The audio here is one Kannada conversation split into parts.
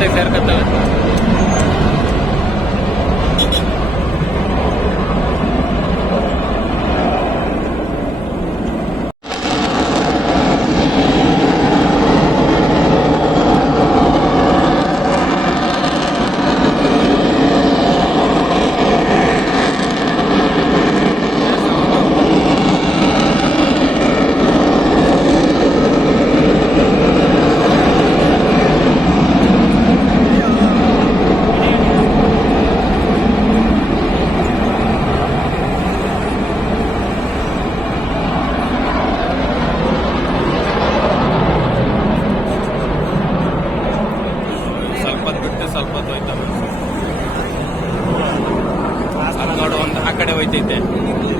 तक सैर करता है। 置いていて。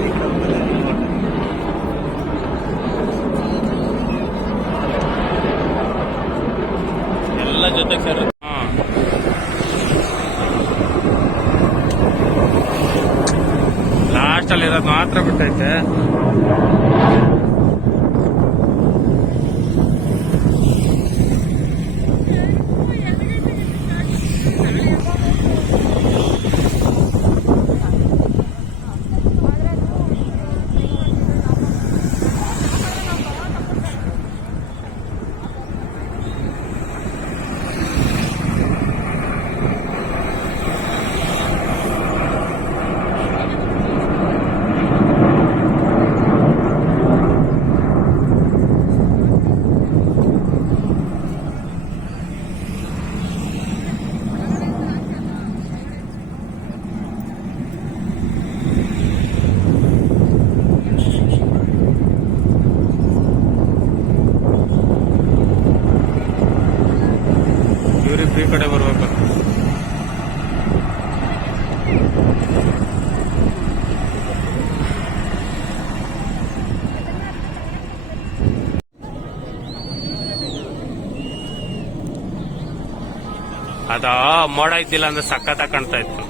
ಅದ ಮೋಡ ಇದ್ದಿಲ್ಲ ಅಂದ್ರೆ ಸಖತ್ ಕಾಣ್ತಾ ಇತ್ತು.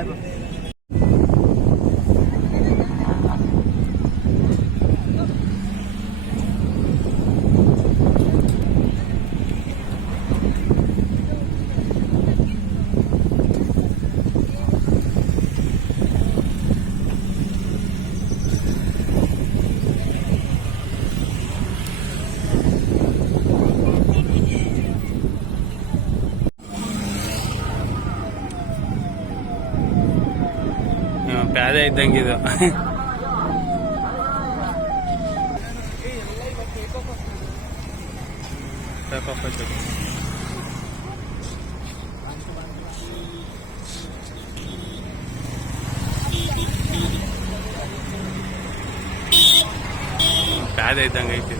subscribers. ಪ್ಯಾದೆ ಇದ್ದಂಗಿದು. ಪ್ಯಾದೆ ಇದ್ದಂಗೆ ಐತಿ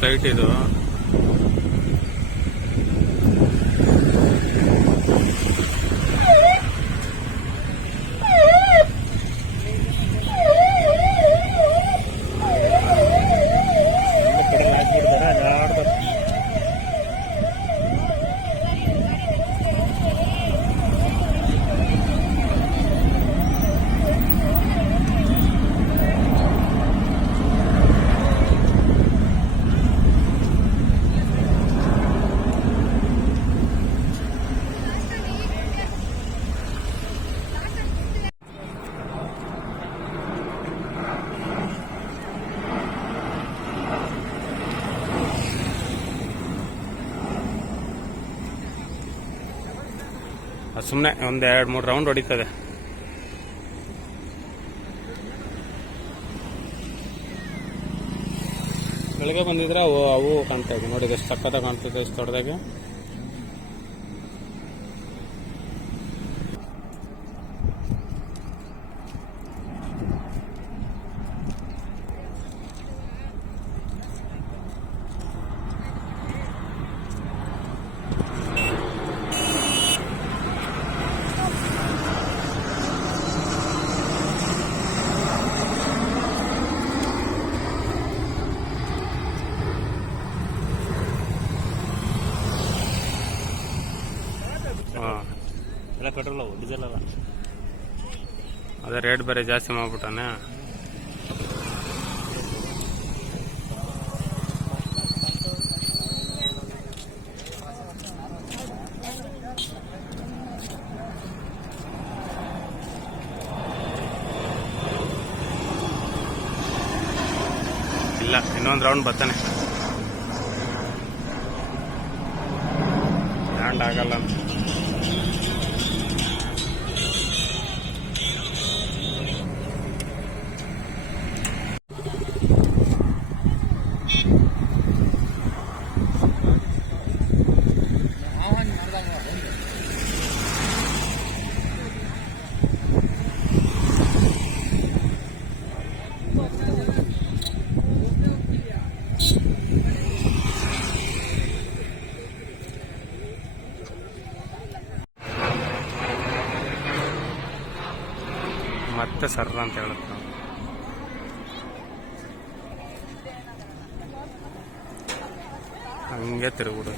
ಒಂದು ಸೈಟ್ ಇದು ಸುಮ್ಮನೆ ಒಂದು ಎರಡು ಮೂರು ರೌಂಡ್ ಹೊಡಿತದೆ. ಬೆಳಗ್ಗೆ ಬಂದಿದ್ರೆ ಅವು ಅವು ಕಾಣ್ತಾ ಇದ್ವಿ. ನೋಡಿ, ಎಷ್ಟು ಸಕ್ಕತ್ತ ಕಾಣ್ತಿದೆ, ಎಷ್ಟು ದೊಡ್ಡದಾಗೆ ಹಾಂ ಎಲ್ಲ ಪೆಟ್ರೋಲ್ ಅವು ಡೀಸೆಲ್ ಅಲ್ಲ ಅದೇ ರೇಟ್ ಬೇರೆ ಜಾಸ್ತಿ ಮಾಡ್ಬಿಟ್ಟಾನೆ. ಇಲ್ಲ ಇನ್ನೊಂದು ರೌಂಡ್ ಬರ್ತಾನೆ. ಮತ್ತೆ ಸರ್ರ ಅಂತ ಹೇಳುತ್ತೆ ನಾವು. ಹಂಗೆ ತಿರುಗುಡು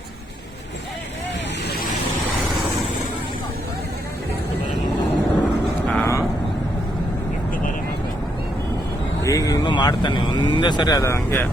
ಹಾ ಈಗ ಇನ್ನು ಮಾಡ್ತಾನೆ, ಒಂದೇ ಸರಿ ಅದ ಹಂಗೆ.